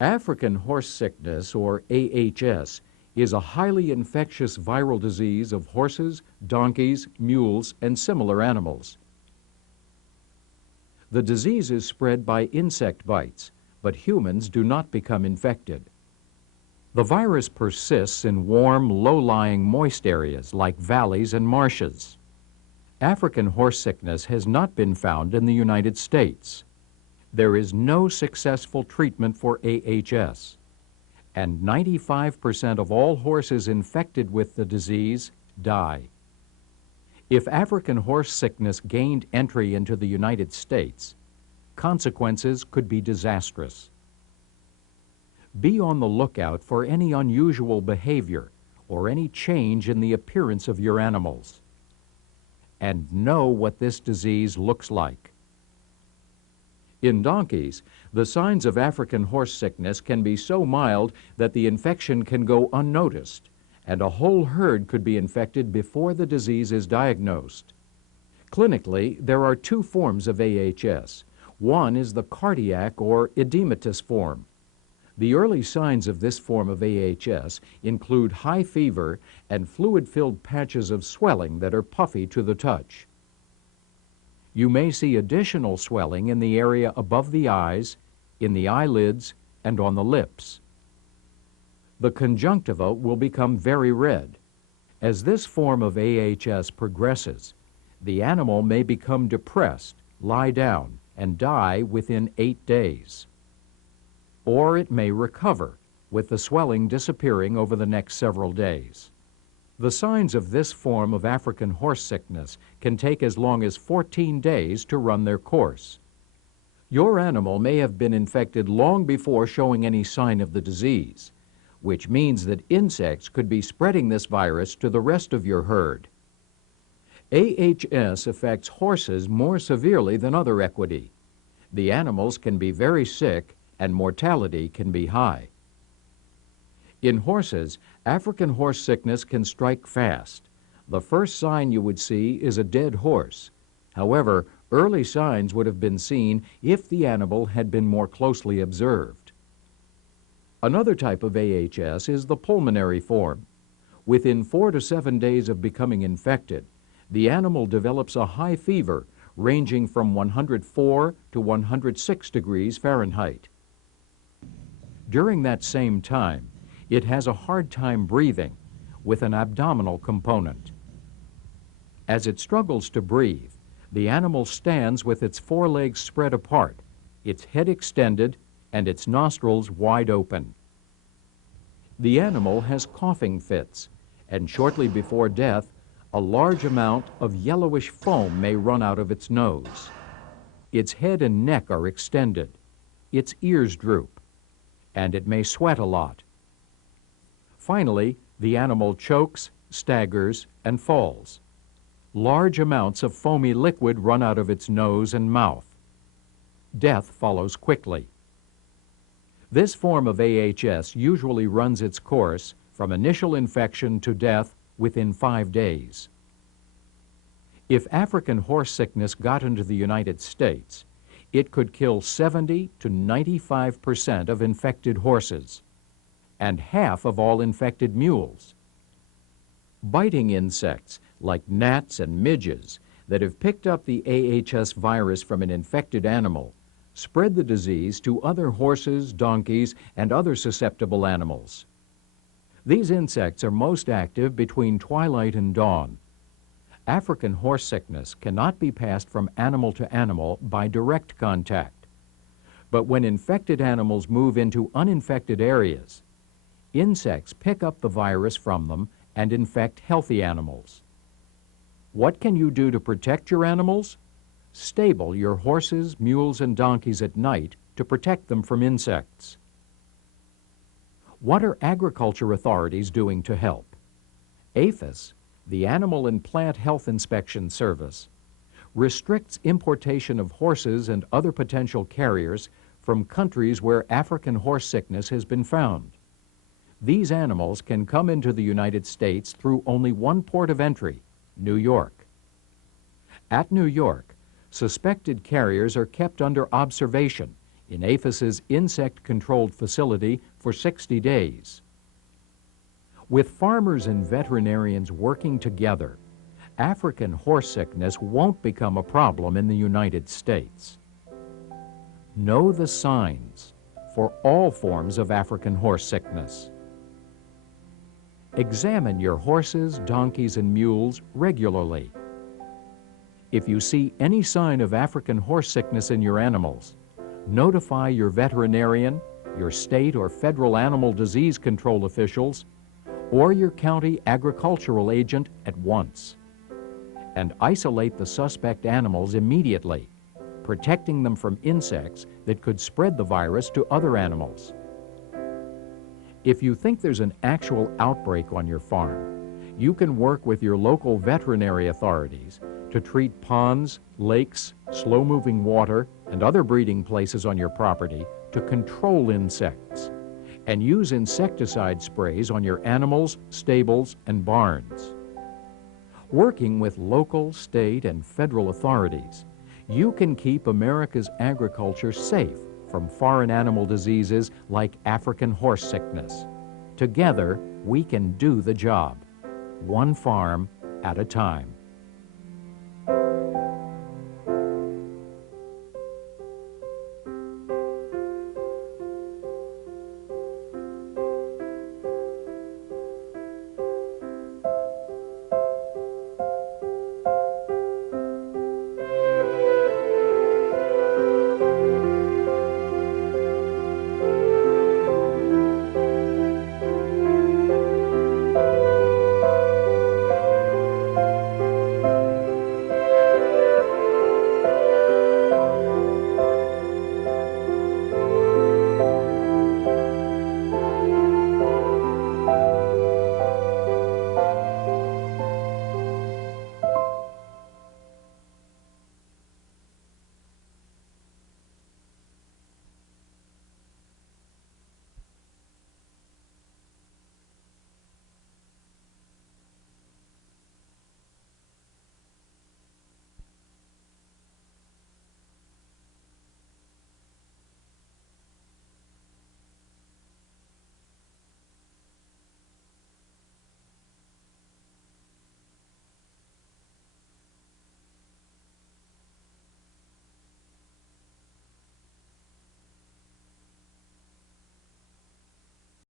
African horse sickness, or AHS, is a highly infectious viral disease of horses, donkeys, mules, and similar animals. The disease is spread by insect bites, but humans do not become infected. The virus persists in warm, low-lying, moist areas like valleys and marshes. African horse sickness has not been found in the United States. There is no successful treatment for AHS, and 95% of all horses infected with the disease die. If African horse sickness gained entry into the United States, consequences could be disastrous. Be on the lookout for any unusual behavior or any change in the appearance of your animals, and know what this disease looks like. In donkeys, the signs of African horse sickness can be so mild that the infection can go unnoticed, and a whole herd could be infected before the disease is diagnosed. Clinically, there are two forms of AHS. One is the cardiac or edematous form. The early signs of this form of AHS include high fever and fluid-filled patches of swelling that are puffy to the touch. You may see additional swelling in the area above the eyes, in the eyelids, and on the lips. The conjunctiva will become very red. As this form of AHS progresses, the animal may become depressed, lie down, and die within 8 days. Or it may recover, with the swelling disappearing over the next several days. The signs of this form of African horse sickness can take as long as 14 days to run their course. Your animal may have been infected long before showing any sign of the disease, which means that insects could be spreading this virus to the rest of your herd. AHS affects horses more severely than other equidae. The animals can be very sick and mortality can be high. In horses, African horse sickness can strike fast. The first sign you would see is a dead horse. However, early signs would have been seen if the animal had been more closely observed. Another type of AHS is the pulmonary form. Within 4 to 7 days of becoming infected, the animal develops a high fever ranging from 104 to 106 degrees Fahrenheit. During that same time, it has a hard time breathing with an abdominal component. As it struggles to breathe, the animal stands with its forelegs spread apart, its head extended, and its nostrils wide open. The animal has coughing fits, and shortly before death, a large amount of yellowish foam may run out of its nose. Its head and neck are extended, its ears droop, and it may sweat a lot. Finally, the animal chokes, staggers, and falls. Large amounts of foamy liquid run out of its nose and mouth. Death follows quickly. This form of AHS usually runs its course from initial infection to death within 5 days. If African horse sickness got into the United States, it could kill 70 to 95% of infected horses and half of all infected mules. Biting insects like gnats and midges that have picked up the AHS virus from an infected animal spread the disease to other horses, donkeys, and other susceptible animals. These insects are most active between twilight and dawn. African horse sickness cannot be passed from animal to animal by direct contact. But when infected animals move into uninfected areas, insects pick up the virus from them and infect healthy animals. What can you do to protect your animals? Stable your horses, mules, and donkeys at night to protect them from insects. What are agriculture authorities doing to help? APHIS, the Animal and Plant Health Inspection Service, restricts importation of horses and other potential carriers from countries where African horse sickness has been found. These animals can come into the United States through only one port of entry, New York. At New York, suspected carriers are kept under observation in APHIS's insect-controlled facility for 60 days. With farmers and veterinarians working together, African horse sickness won't become a problem in the United States. Know the signs for all forms of African horse sickness. Examine your horses, donkeys, and mules regularly. If you see any sign of African horse sickness in your animals, notify your veterinarian, your state or federal animal disease control officials, or your county agricultural agent at once. And isolate the suspect animals immediately, protecting them from insects that could spread the virus to other animals. If you think there's an actual outbreak on your farm, you can work with your local veterinary authorities to treat ponds, lakes, slow-moving water, and other breeding places on your property to control insects, and use insecticide sprays on your animals, stables, and barns. Working with local, state, and federal authorities, you can keep America's agriculture safe from foreign animal diseases like African horse sickness. Together, we can do the job, one farm at a time.